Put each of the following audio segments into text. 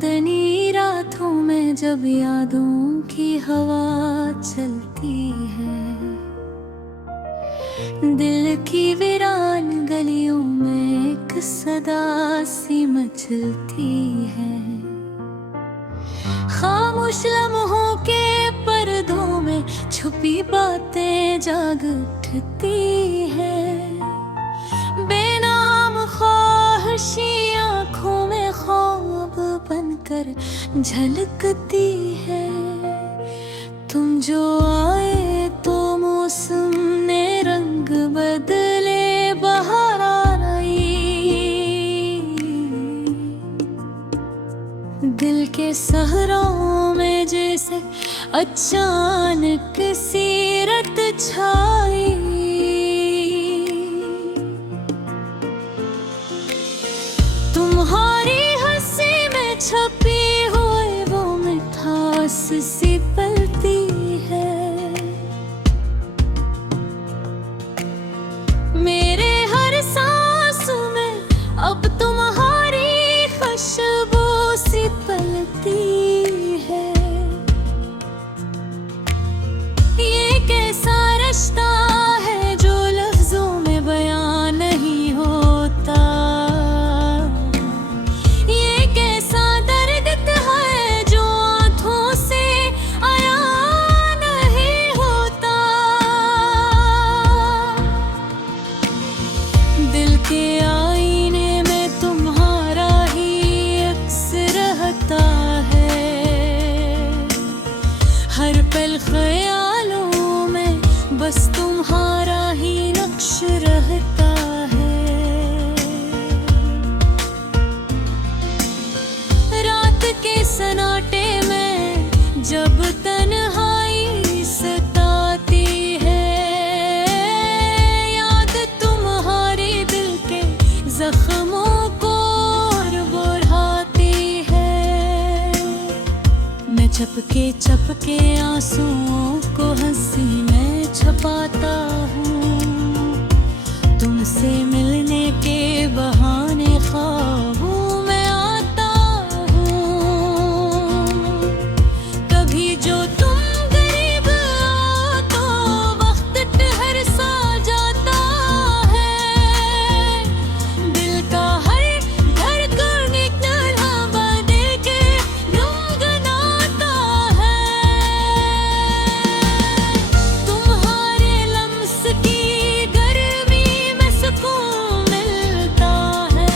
चांदनी रातों में जब यादों की हवा चलती है, दिल की वीरान गलियों में एक सदा सी मचलती है। खामोश लम्हों के पर्दों में छुपी बातें जाग उठती है। बेनाम ख्वाहिशी आँखों में ख्वाब बनकर झलकती है। तुम जो आए तो मौसम ने रंग बदले, बहार आई। दिल के सहराओं में जैसे अचानक सीरत छाई। तुम्हारी हंसी में छपी हुई वो मिठास सी पलती है। मेरे हर सांस में अब तुम्हारी खुशबू सी पलती है। ये कैसा रिश्ता है जो लफ्जों में बयां नहीं होता। ये कैसा दर्द है जो आँखों से आया नहीं होता। दिल के आईने में तुम्हारा ही अक्स रहता है। हर पल ख्यालों में बस तुम्हारा ही नक्श रहता है। रात के सन्नाटे में जब तन्हाई सताती है, याद तुम्हारे दिल के जख्मों को बुढ़ाती है। मैं चपके चपके आंसुओं को हंसी में छपाता हूँ। तुमसे मिलने के बहाने ख्वाबों में आता हूँ। कभी जो तुम गरीब आओ तो वक्त ठहर सा जाता है। दिल का हर धड़कन एक लम्हा बदल के गुनगुनाता है। तुम्हारे लम्स की गर्मी में सुकून मिलता है।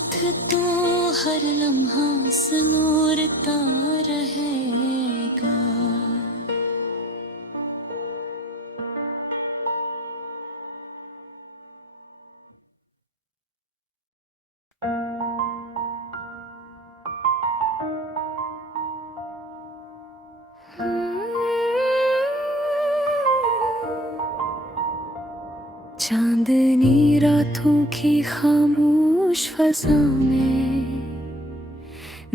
साथ तो हर लम्हा सनोरता रहेगा। चांदनी रातों की खामोश फज़ा में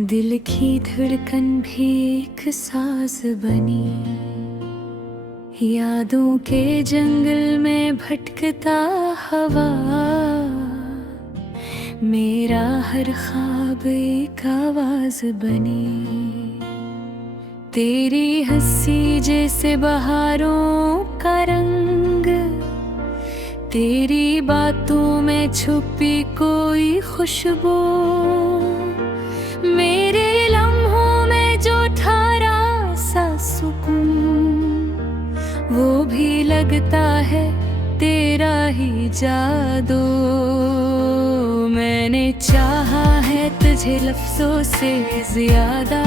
दिल की धड़कन भी एक साज बनी। यादों के जंगल में भटकता हवा, मेरा हर ख्वाब एक आवाज बनी। तेरी हंसी जैसे बहारों का रंग, तेरी बातों में छुपी कोई खुशबू, मेरे लम्हों में जो ठहरा सा सुकून, वो भी लगता है तेरा ही जादू। मैंने चाहा है तुझे लफ्जों से ज्यादा,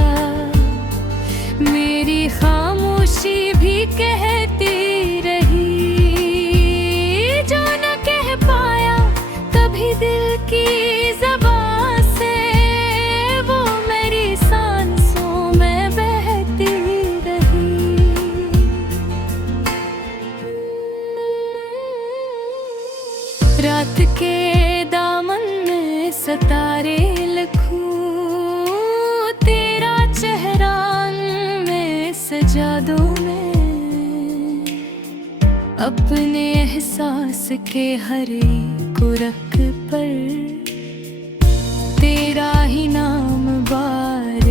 मेरी खामोशी भी कहती रही। दिल की ज़बान से वो मेरी सांसों में बहती रही। रात के दामन में सितारे लिखूं, तेरा चेहरा में सजा दूं मैं, अपने एहसास के हर रख पर तेरा ही नाम बार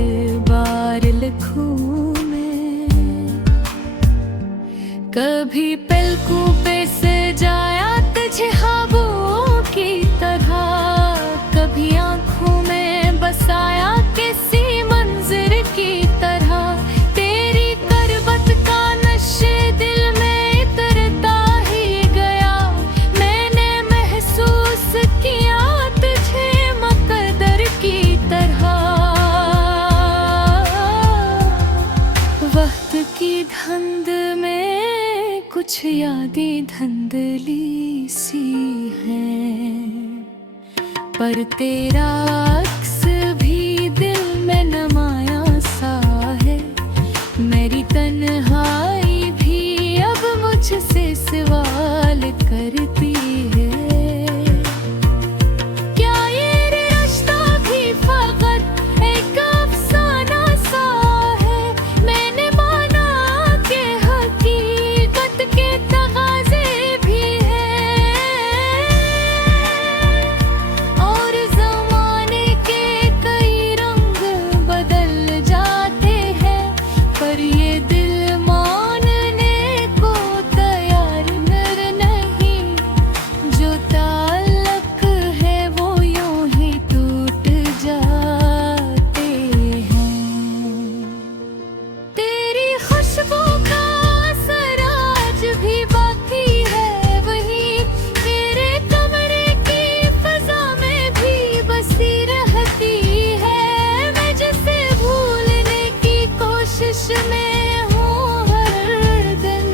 बार लिखूं मैं। कभी पलकों पे सजाया तुझे ख्वाबों की तरह, कभी आंखों में बसाया किसी मंजर की तरह। तेरी करबत का नशे दिल में उतरता ही गया, मैंने महसूस किया तुझे मुकद्दर की तरह। वक्त की धुंध में कुछ यादें धुंधली सी हैं, पर तेरा अक्स भी दिल में नमाया सा है। मेरी तन्हाई भी अब मुझसे सवाल करती है, क्या ये रिश्ता भी फकत एक अफसाना सा है। मैंने माना कि हकीकत के तगाज़े भी हैं, और ज़माने के कई रंग बदल जाते हैं, पर ये दिल मानने को तैयार नहीं। जो ताल्लुक है वो यूं ही टूट जाते हैं। तेरी खुशबू का असर आज भी बाकी है, वही तेरे कमरे की फजा में भी बसी रहती है। मैं जिसे भूलने की कोशिश में हूँ हर दिन,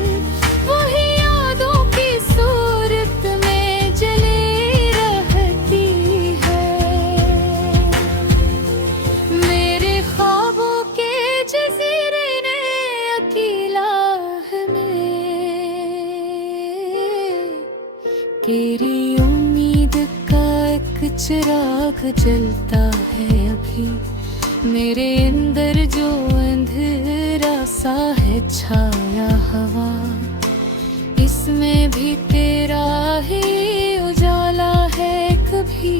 वही यादों की सूरत में जली रहती है। मेरे ख्वाबों के जज़ीरे ने अकेला में, तेरी उम्मीद का एक चिराग जलता है अभी। मेरे अंदर जो अंधेरा सा है छाया हवा, इसमें भी तेरा ही उजाला है कभी।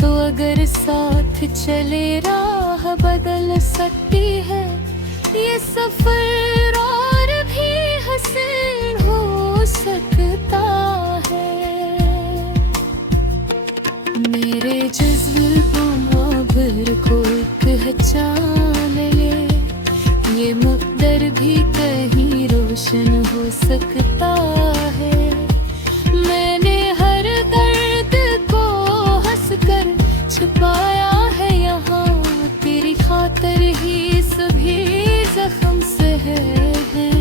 तो अगर साथ चले राह बदल सकती है ये सफर, और भी हसीन हो सकता है। मेरे जज्बों भर को पहचान ले, ये मुकद्दर भी कहीं रोशन हो सकता है। मैंने हर दर्द को हंसकर छुपाया है यहाँ, तेरी खातर ही सभी जख्म सहे हैं।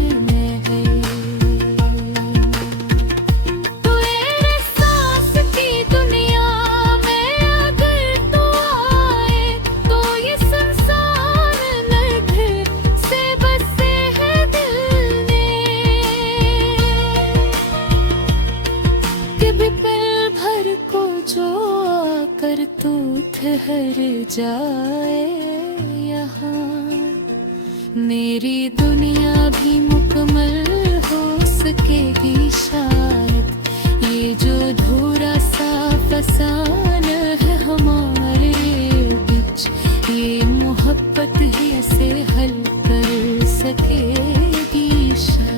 कर तू ठहर जाए यहाँ, मेरी दुनिया भी मुकम्मल हो सकेगी शायद। ये जो अधूरा सा फसाना है हमारे बीच, ये मोहब्बत ही इसे हल कर सकेगी शायद।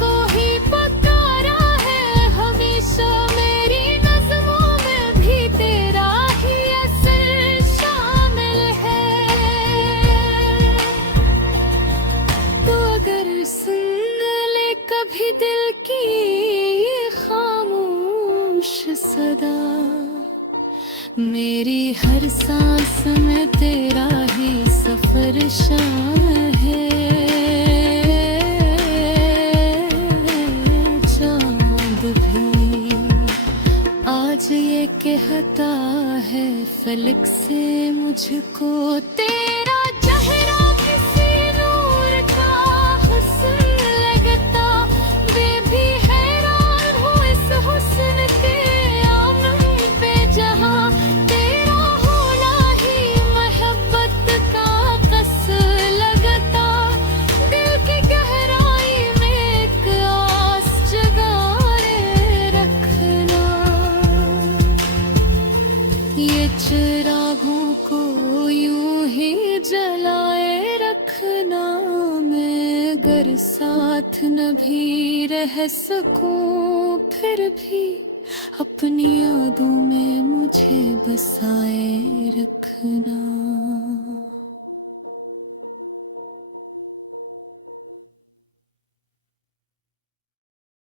को ही पकारा है हमेशा, मेरी नज़्मों में भी तेरा ही असर शामिल है। तो अगर सुन ले कभी दिल की ये खामोश सदा, मेरी हर सांस में तेरा ही सफर शामिल है। आज ये कहता है फलक से मुझको, तेरा चेहरा किसी नूर का हुस्न लगता। वे भी हैरान हो इस हुस्न के आमन पे, जहाँ तेरा होना ही मोहब्बत का कस लगता। दिल की गहराई में एक आस जगाए रखना, ये चिरागों को यूं ही जलाए रखना। मैं अगर साथ न भी रह सकूं, फिर भी अपनी यादों में मुझे बसाए रखना।